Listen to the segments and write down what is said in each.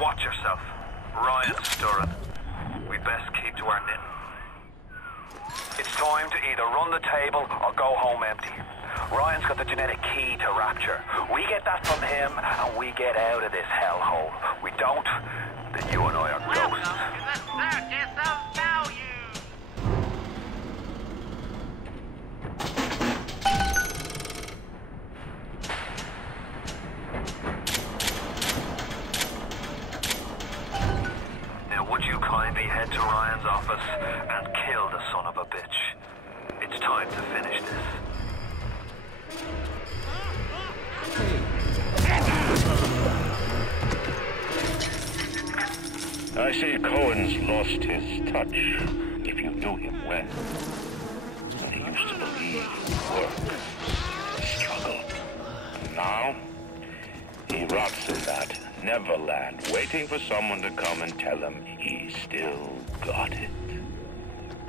Watch yourself. Ryan's stirring. We best keep to our knitting. It's time to either run the table or go home empty. Ryan's got the genetic key to Rapture. We get that from him, and we get out of this hellhole. We don't, then you and I are ghosts. Welcome to the Circus of Value! Now would you kindly head to Ryan's office and kill the son of a bitch? It's time to finish this. I see Cohen's lost his touch, if you knew him well. When he used to believe in work, struggle. Now, he rots in that Neverland, waiting for someone to come and tell him he still got it.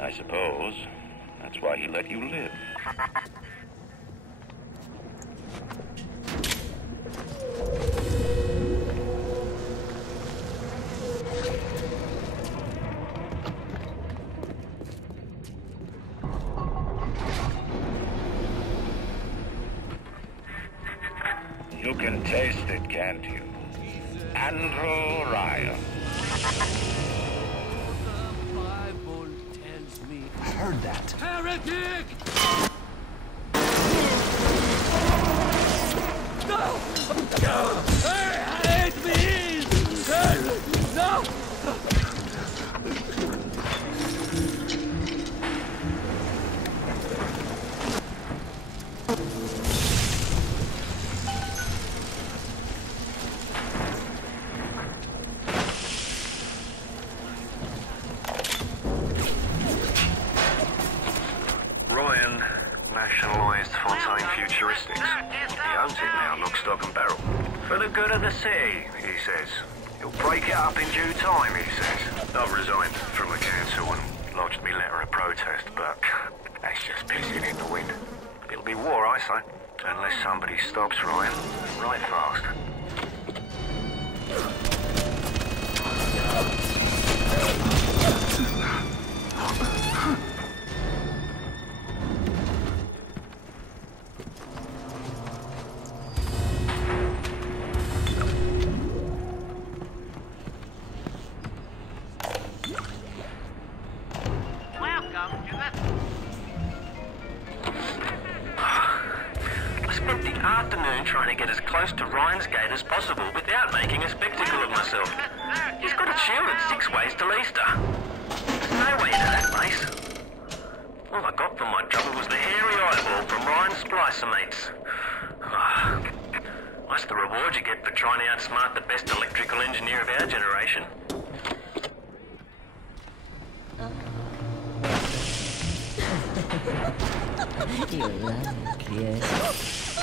I suppose that's why he let you live. You can taste it, can't you? Andrew Ryan. I heard that. Heretic! No! I hate me! No! Ryan nationalised Fontaine Futuristics. He owns it now, lock, stock and barrel. For the good of the city, he says. He'll break it up in due time, he says. I've resigned from the council and lodged me letter of protest, but that's just pissing in the wind. It'll be war, I say, unless somebody stops Ryan right fast. Welcome to the... I spent the afternoon trying to get as close to Ryan's gate as possible without making a spectacle of myself. He's got a shielded 6 ways to Leicester. There's no way into that place. All I got for my trouble was the hairy eyeball from Ryan's splicer mates. That's the reward you get for trying to outsmart the best electrical engineer of our generation. You like, yes.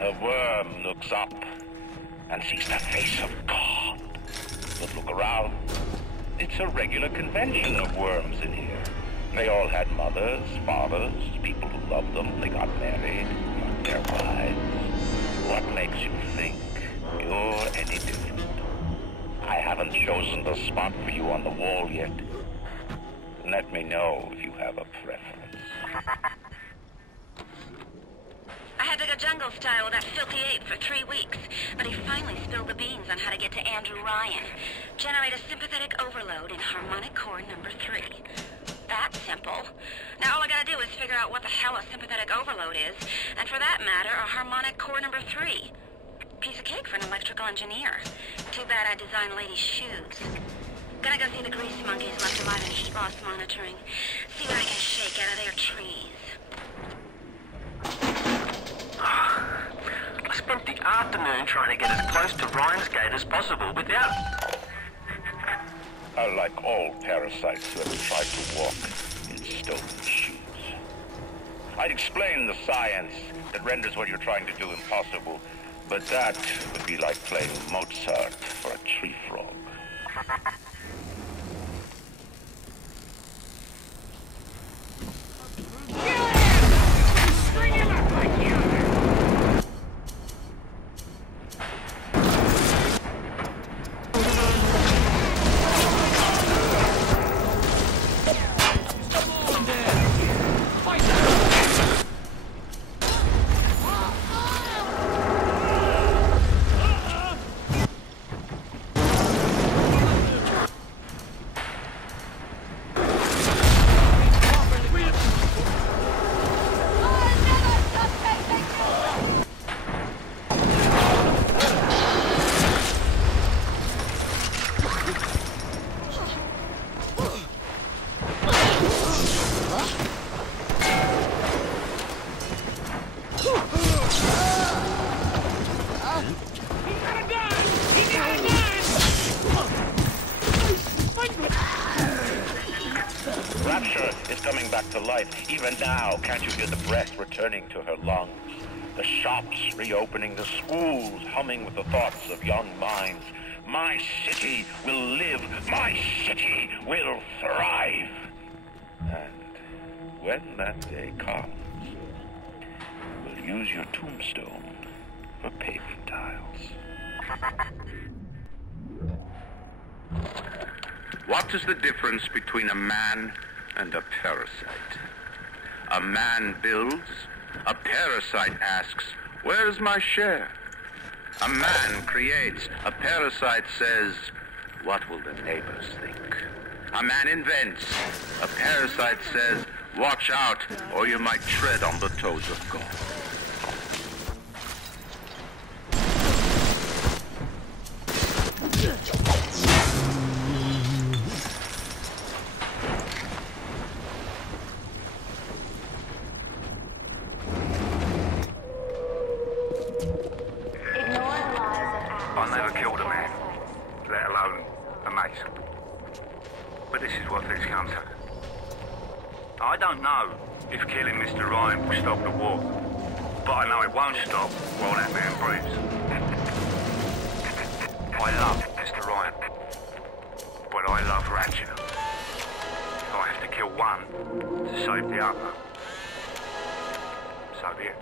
A worm looks up and sees the face of God. But look around. It's a regular convention of worms in here. They all had mothers, fathers, people who loved them. They got married, got their wives. What makes you think you're any different? I haven't chosen the spot for you on the wall yet. Let me know if you have a preference. I had to go jungle style with that filthy ape for 3 weeks, but he finally spilled the beans on how to get to Andrew Ryan. Generate a sympathetic overload in harmonic core number 3. That's simple. Now all I gotta do is figure out what the hell a sympathetic overload is, and for that matter, a harmonic core number 3. Piece of cake for an electrical engineer. Too bad I designed ladies' shoes. Gonna go see the grease monkeys left alive in Schloss monitoring. See what I can shake out of their trees. I spent the afternoon trying to get as close to Ryan's gate as possible without... Like all parasites who have tried to walk in stolen shoes. I'd explain the science that renders what you're trying to do impossible, but that would be like playing Mozart for a tree frog. Even now, can't you hear the breath returning to her lungs? The shops reopening, the schools humming with the thoughts of young minds. My city will live. My city will thrive. And when that day comes, we'll use your tombstone for paving tiles. What is the difference between a man and a parasite? A man builds, a parasite asks, where is my share? A man creates, a parasite says, what will the neighbors think? A man invents, a parasite says, watch out, or you might tread on the toes of God. I never killed a man, let alone a mate. But this is what things come to. I don't know if killing Mr. Ryan will stop the war, but I know it won't stop while that man breathes. I love Mr. Ryan, but I love Ratchet. If I have to kill one to save the other, so be it.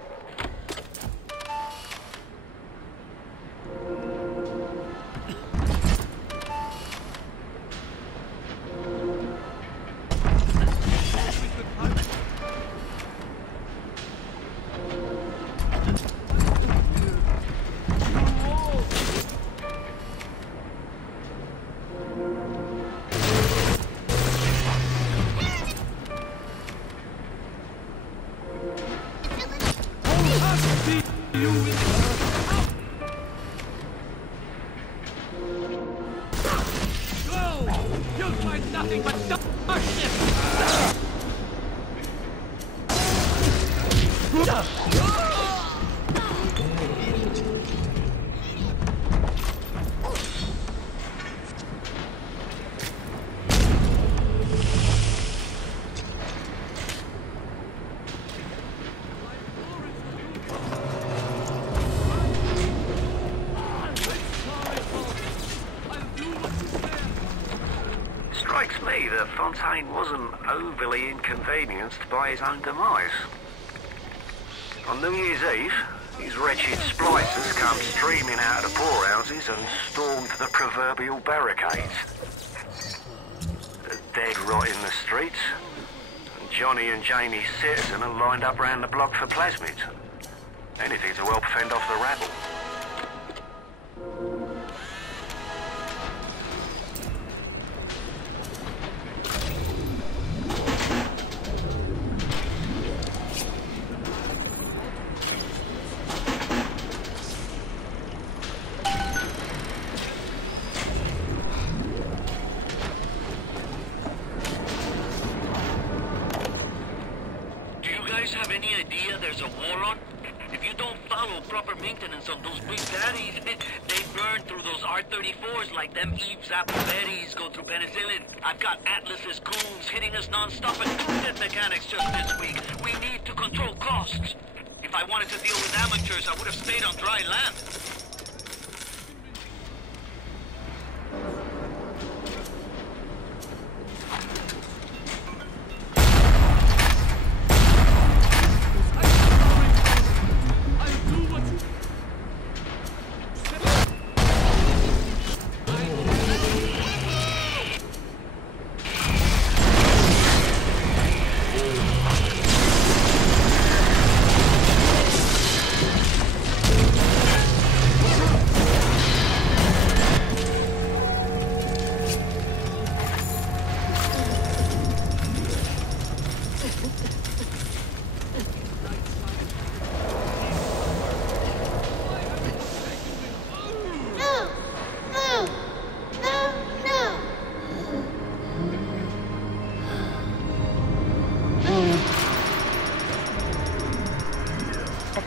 Strikes me that Fontaine wasn't overly inconvenienced by his own demise. On New Year's Eve, these wretched splicers come streaming out of the poorhouses and stormed the proverbial barricades. They're dead rot in the streets, and Johnny and Jamie Citizen are lined up round the block for plasmids. Anything to help fend off the rabble. any idea there's a war on? If you don't follow proper maintenance on those big daddies, they burn through those R-34s like them Eve's apple berries go through penicillin. I've got Atlas's goons hitting us non-stop and dead mechanics just this week. We need to control costs. If I wanted to deal with amateurs, I would have stayed on dry land.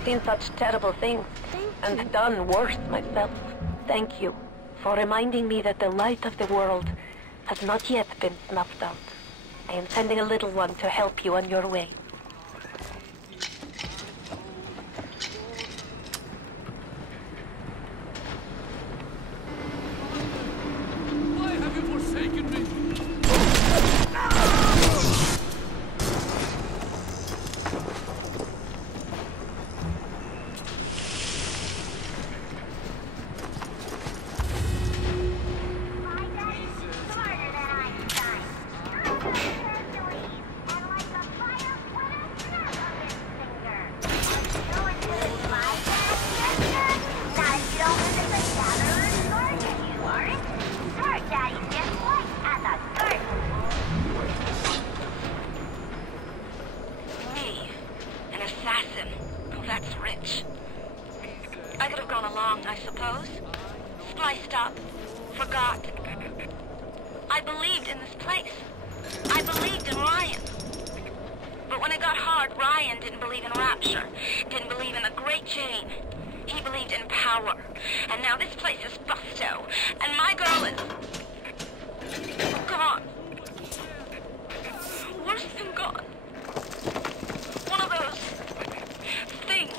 Seen such terrible things and done worse myself. Thank you for reminding me that the light of the world has not yet been snuffed out. I am sending a little one to help you on your way. Why have you forsaken me? I believed in this place. I believed in Ryan. But when it got hard, Ryan didn't believe in rapture, didn't believe in the Great Chain. He believed in power. And now this place is busto, and my girl is gone. Worse than gone. One of those things.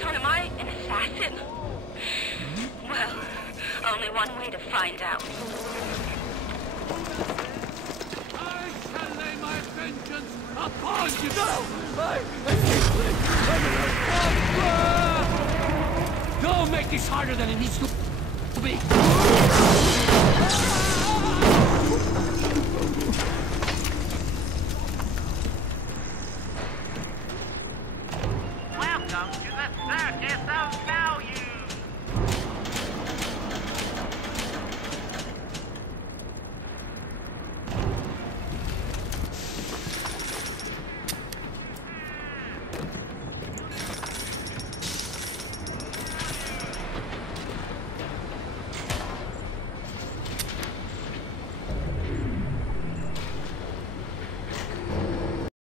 So am I an assassin? Well, only one way to find out. I shall lay my vengeance upon you! No! Don't make this harder than it needs to be! Welcome to the circus of value.